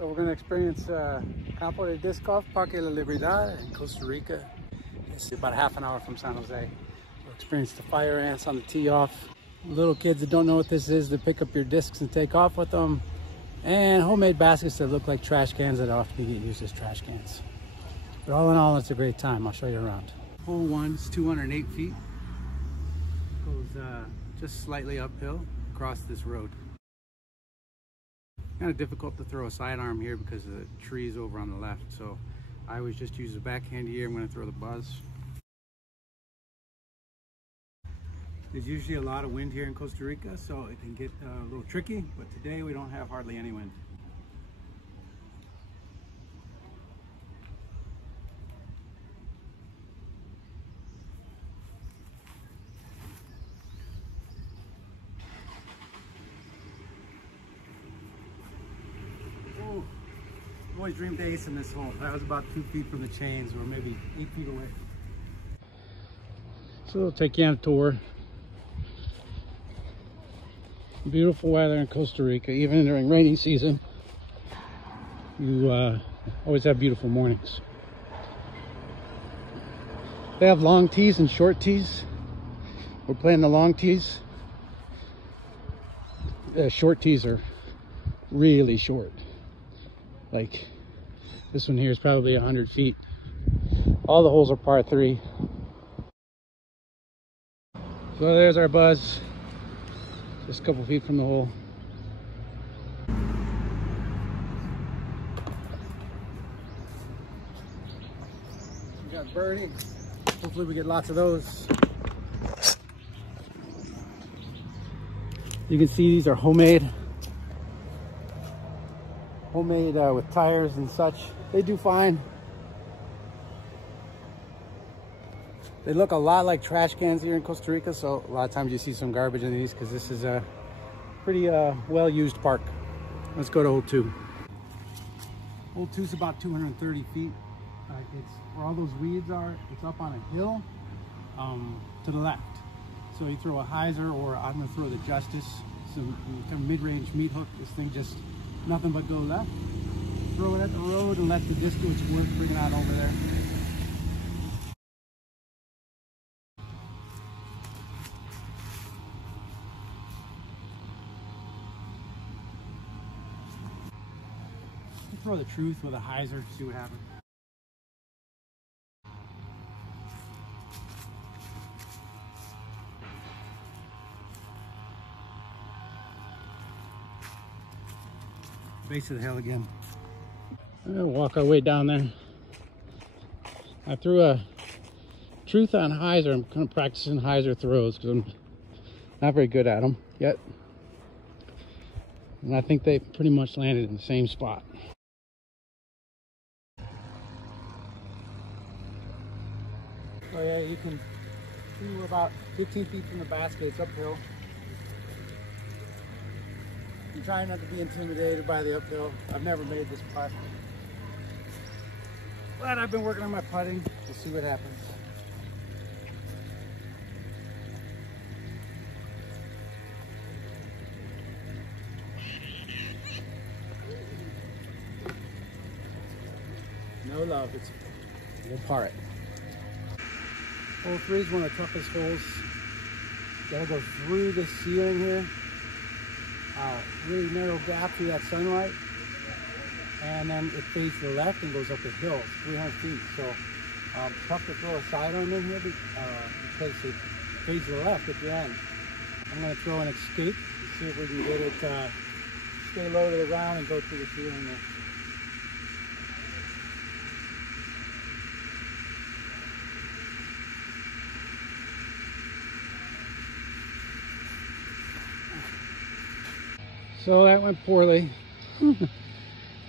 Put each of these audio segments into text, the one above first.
So we're going to experience Campo de Disc Golf, Parque la Libertad in Costa Rica. It's about half an hour from San Jose. We'll experience the fire ants on the tee off. Little kids that don't know what this is, they pick up your discs and take off with them. And homemade baskets that look like trash cans that often get used as trash cans. But all in all, it's a great time. I'll show you around. Hole 1 is 208 feet. Goes just slightly uphill across this road. Kind of difficult to throw a sidearm here because of the trees over on the left. So I always just use the backhand here. I'm going to throw the buzz. There's usually a lot of wind here in Costa Rica, so it can get a little tricky, but today we don't have hardly any wind. Oh, I've always dreamed of ace in this hole. I was about 2 feet from the chains, or maybe 8 feet away. So we'll take you on a tour. Beautiful weather in Costa Rica, even during rainy season. You always have beautiful mornings. They have long tees and short tees. We're playing the long tees. The short tees are really short. Like this one here is probably 100 feet. All the holes are par 3. So there's our buzz. Just a couple feet from the hole. We got birdie. Hopefully we get lots of those. You can see these are homemade. Homemade with tires and such. They do fine. They look a lot like trash cans here in Costa Rica, so a lot of times you see some garbage in these because this is a pretty well-used park. Let's go to hole 2. Hole 2 is about 230 feet. It's where all those weeds are. It's up on a hill to the left. So you throw a hyzer, or I'm going to throw the Justice, some kind of mid-range meat hook. This thing just nothing but go left. Throw it at the road and let the disc do its work, bring it out over there. Throw the truth with a hyzer, see what happens. Base of the hill again. We'll walk our way down there. I threw a truth on hyzer. I'm kind of practicing hyzer throws because I'm not very good at them yet. And I think they pretty much landed in the same spot. Oh yeah, you can see we're about 15 feet from the basket. It's uphill. I'm trying not to be intimidated by the uphill. I've never made this putt. But I've been working on my putting. We'll see what happens. No love, we'll par it. Hole 3 is one of the toughest holes. Gotta go through the ceiling here. Really narrow gap through that sunlight. And then it fades to the left and goes up the hill, 300 feet. So tough to throw a sidearm in here because it fades to the left at the end. I'm gonna throw an escape to see if we can get it, stay low to the ground and go through the ceiling there. So that went poorly.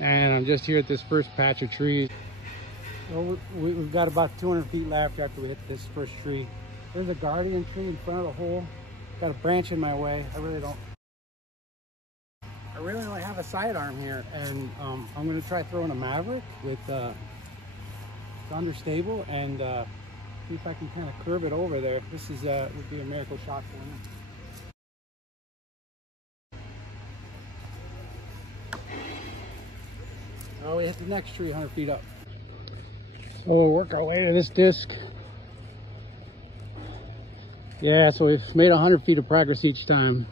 And I'm just here at this first patch of trees. So we've got about 200 feet left after we hit this first tree. There's a guardian tree in front of the hole. Got a branch in my way. I really only have a sidearm here, and I'm going to try throwing a Maverick with it's understable and see if I can kind of curve it over there. This is would be a miracle shot for me. Oh, we hit the next tree 100 feet up. So we'll work our way to this disc. Yeah, so we've made 100 feet of progress each time.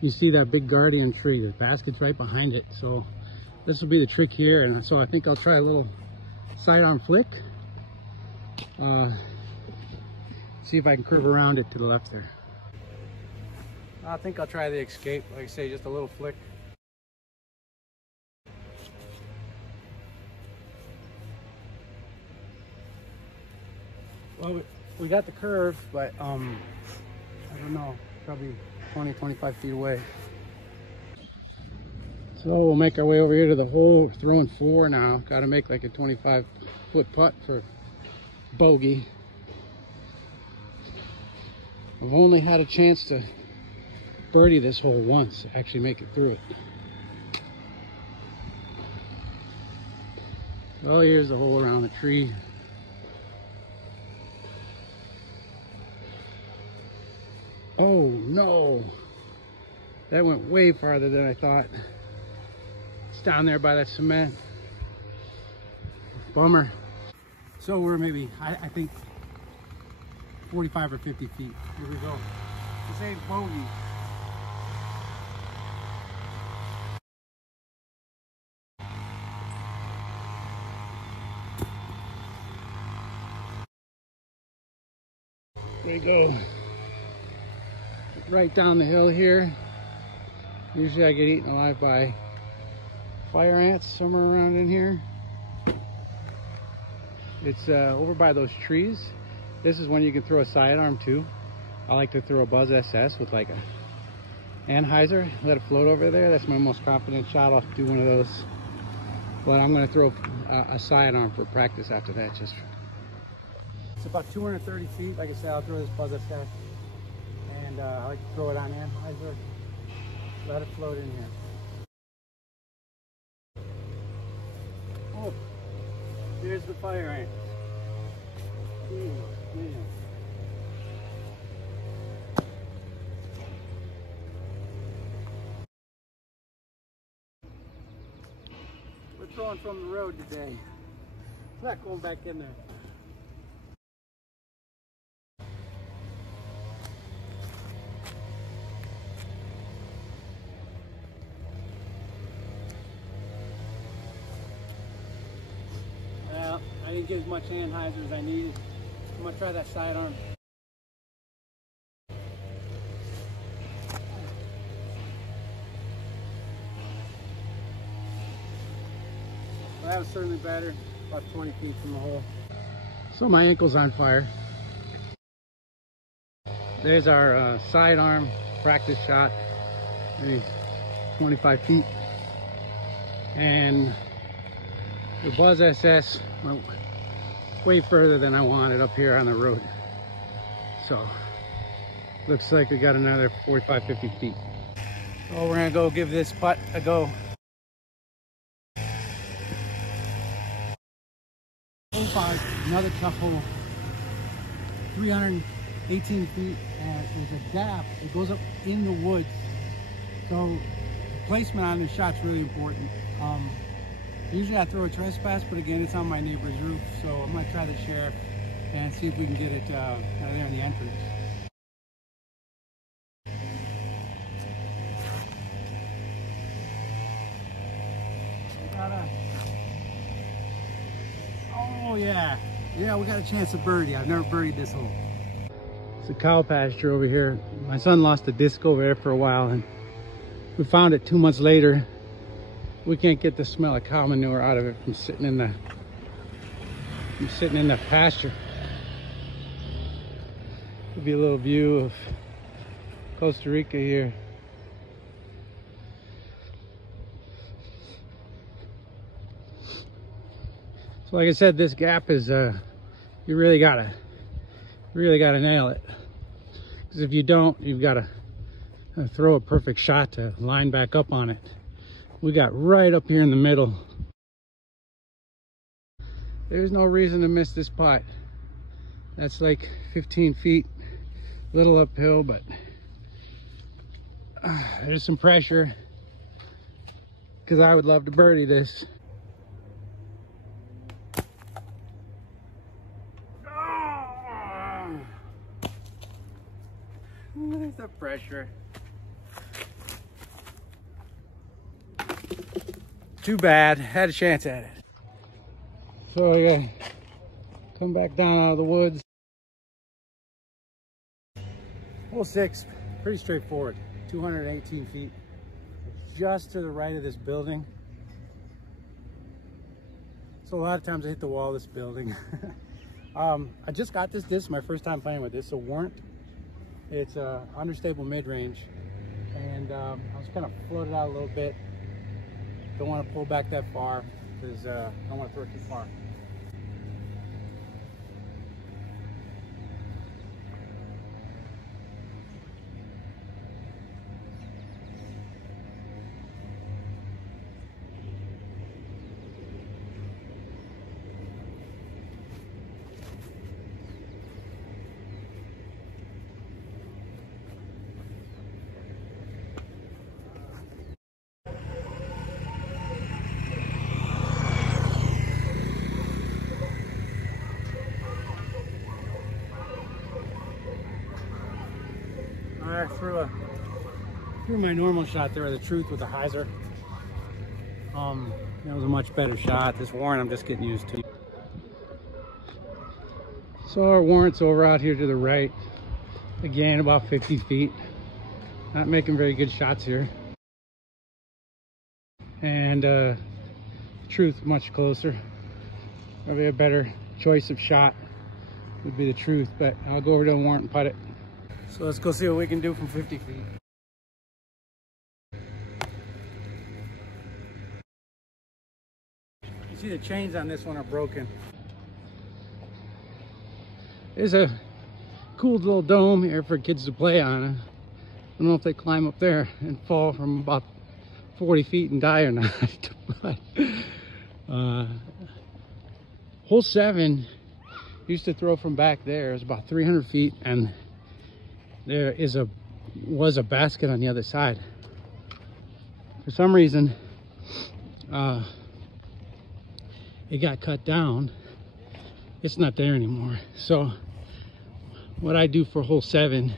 You see that big guardian tree, the basket's right behind it. So this will be the trick here. And so I think I'll try a little sidearm flick. See if I can curve around it to the left there. I think I'll try the escape, like I say, just a little flick. Well, we got the curve, but I don't know, probably 20, 25 feet away. So we'll make our way over here to the hole, throwing 4 now. Got to make like a 25-foot putt for bogey. I've only had a chance to birdie this hole once, actually make it through it. Oh, here's the hole around the tree. Oh no, that went way farther than I thought. It's down there by that cement. Bummer. So we're maybe, I think, 45 or 50 feet. Here we go. This ain't bogey. There you go. Right down the hill here. Usually I get eaten alive by fire ants somewhere around in here. It's over by those trees. This is when you can throw a sidearm too. I like to throw a Buzz SS with like a Anheuser, let it float over there. That's my most confident shot. I'll do one of those. But I'm gonna throw a sidearm for practice after that. It's about 230 feet. Like I said, I'll throw this Buzz SS. And I like to throw it on Anheuser. Let it float in here. Oh, there's the fire ant. Man. We're throwing from the road today. It's not going back in there. Well, I didn't get as much Anheuser as I needed. I'm gonna try that sidearm. Well, that was certainly better. About 20 feet from the hole. So my ankle's on fire. There's our sidearm practice shot. Maybe 25 feet. And the Buzz SS went way further than I wanted up here on the road. So looks like we got another 45, 50 feet. So we're gonna go give this putt a go. Hole 5, another tough hole. 318 feet, and there's a gap. It goes up in the woods. So placement on this shot's really important. Usually I throw a trespass, but again, it's on my neighbor's roof, so I'm gonna try the sheriff and see if we can get it out of there in the entrance. Oh yeah, we got a chance of birdie. I've never birdied this hole. It's a cow pasture over here. My son lost a disc over there for a while, and we found it 2 months later. We can't get the smell of cow manure out of it from sitting in the pasture. Give you a little view of Costa Rica here. So like I said, this gap is you really gotta nail it. Because if you don't, you've gotta throw a perfect shot to line back up on it. We got right up here in the middle. There's no reason to miss this putt. That's like 15 feet, a little uphill, but there's some pressure. because I would love to birdie this. Oh, there's the pressure. Too bad. Had a chance at it. So I gotta come back down out of the woods. Hole 6, pretty straightforward. 218 feet. Just to the right of this building. So a lot of times I hit the wall of this building. I just got this disc, my first time playing with this. So Warrant. It's a understable mid-range. And I was kind of floated out a little bit. Don't want to pull back that far because I don't want to throw it too far. I threw my normal shot there, the truth with the hyzer. That was a much better shot. This Warrant I'm just getting used to. So our Warrant's over out here to the right. Again, about 50 feet. Not making very good shots here. And truth much closer. Probably a better choice of shot would be the truth, but I'll go over to the Warrant and putt it. So let's go see what we can do from 50 feet. You see the chains on this one are broken. There's a cool little dome here for kids to play on. I don't know if they climb up there and fall from about 40 feet and die or not. But hole 7 used to throw from back there. It was about 300 feet, and there was a basket on the other side. For some reason, it got cut down. It's not there anymore. So what I do for hole 7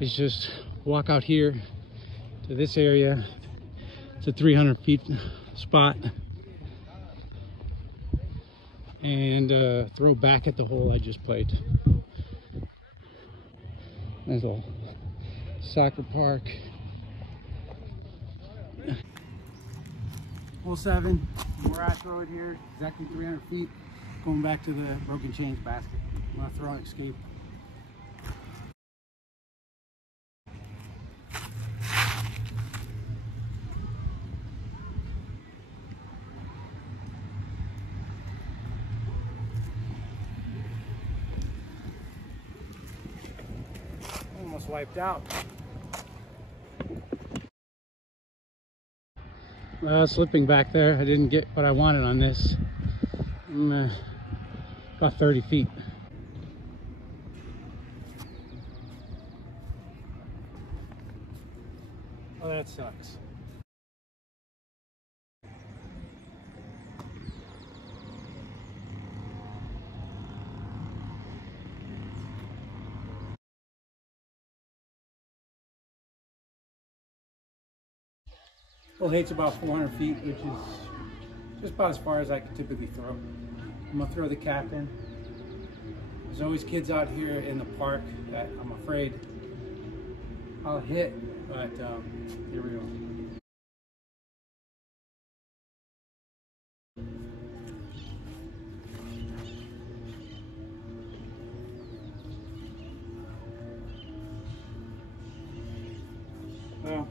is just walk out here to this area. It's a 300 feet spot, and throw back at the hole I just played. There's a soccer park. Hole 7, where I throw it here, exactly 300 feet, going back to the broken chains basket. I'm gonna throw an escape. Almost wiped out. Slipping back there, I didn't get what I wanted on this. I'm about 30 feet. Oh, that sucks. Well, eight's about 400 feet, which is just about as far as I could typically throw. I'm gonna throw the cap in. There's always kids out here in the park that I'm afraid I'll hit, but here we go. Well,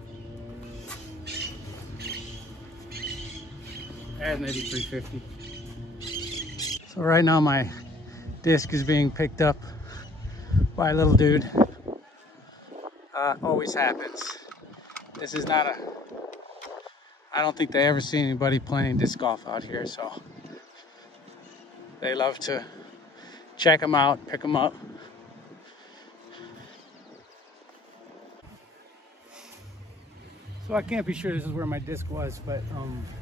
at an 8350. So right now my disc is being picked up by a little dude. Always happens. This is not I don't think they ever see anybody playing disc golf out here, so they love to check them out, pick them up. So So I can't be sure this is where my disc was, but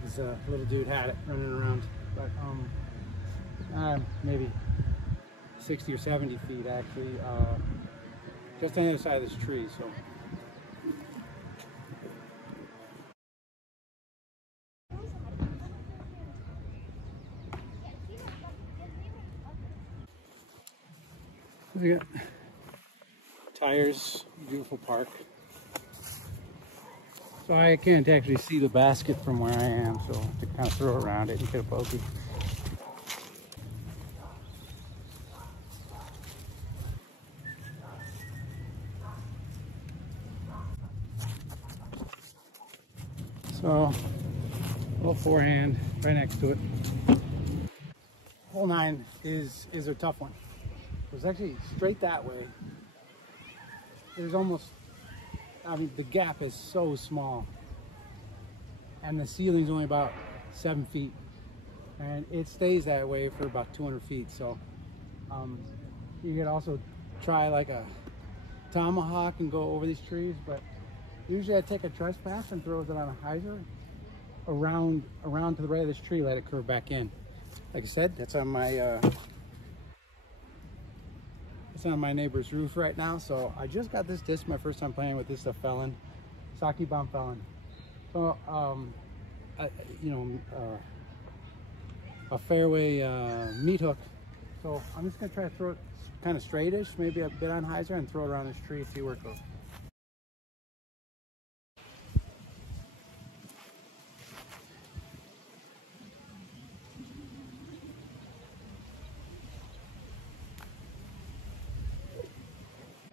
this little dude had it running around. But maybe 60 or 70 feet actually, just on the other side of this tree. So. We got tires, beautiful park. So I can't actually see the basket from where I am, so I have to kind of throw it around it and get a bogey. So, a little forehand right next to it. Hole 9 is a tough one. It's actually straight that way. There's almost, I mean, the gap is so small. And the ceiling's only about 7 feet. And it stays that way for about 200 feet. So you could also try like a tomahawk and go over these trees. But usually I take a trespass and throws it on a hyzer around to the right of this tree, let it curve back in. Like I said, that's on my it's on my neighbor's roof right now. So I just got this disc, my first time playing with this, a Felon, Saki Bomb Felon. So a fairway meat hook. So I'm just gonna try to throw it kind of straightish, maybe a bit on hyzer, and throw it around this tree, see where it goes.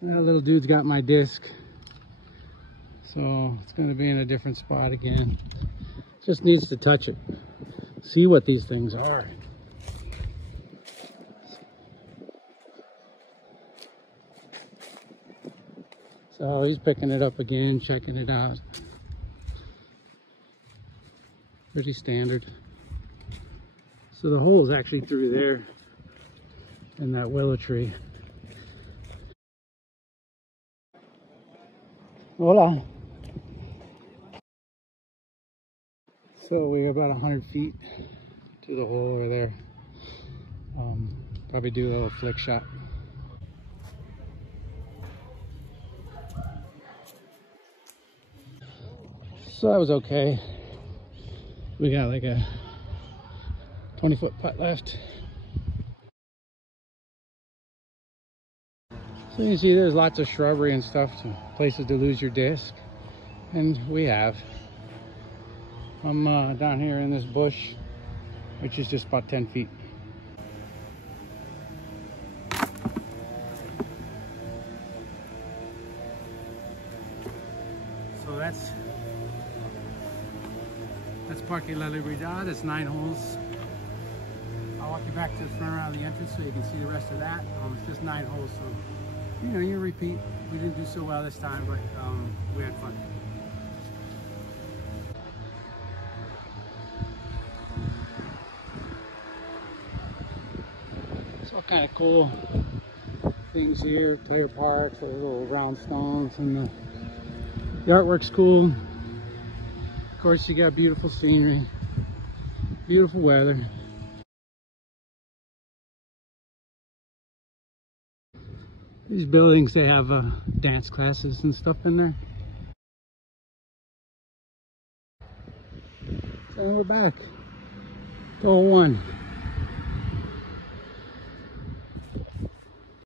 That little dude's got my disc, so it's going to be in a different spot again. Just needs to touch it, see what these things are. So he's picking it up again, checking it out. Pretty standard. So the hole is actually through there in that willow tree. Hola. So we're about 100 feet to the hole over there. Probably do a little flick shot. So that was okay. We got like a 20-foot putt left. So you can see there's lots of shrubbery and stuff, places to lose your disc, and we have. I'm down here in this bush, which is just about 10 feet. So that's Parque la Libertad. It's 9 holes. I'll walk you back to the front around the entrance so you can see the rest of that. It's just 9 holes, so you know, you repeat. We didn't do so well this time, but we had fun. It's all kind of cool things here, clear parks, little round stones, and the artwork's cool. Of course, you got beautiful scenery, beautiful weather. These buildings, they have dance classes and stuff in there. So we're back to hole 1.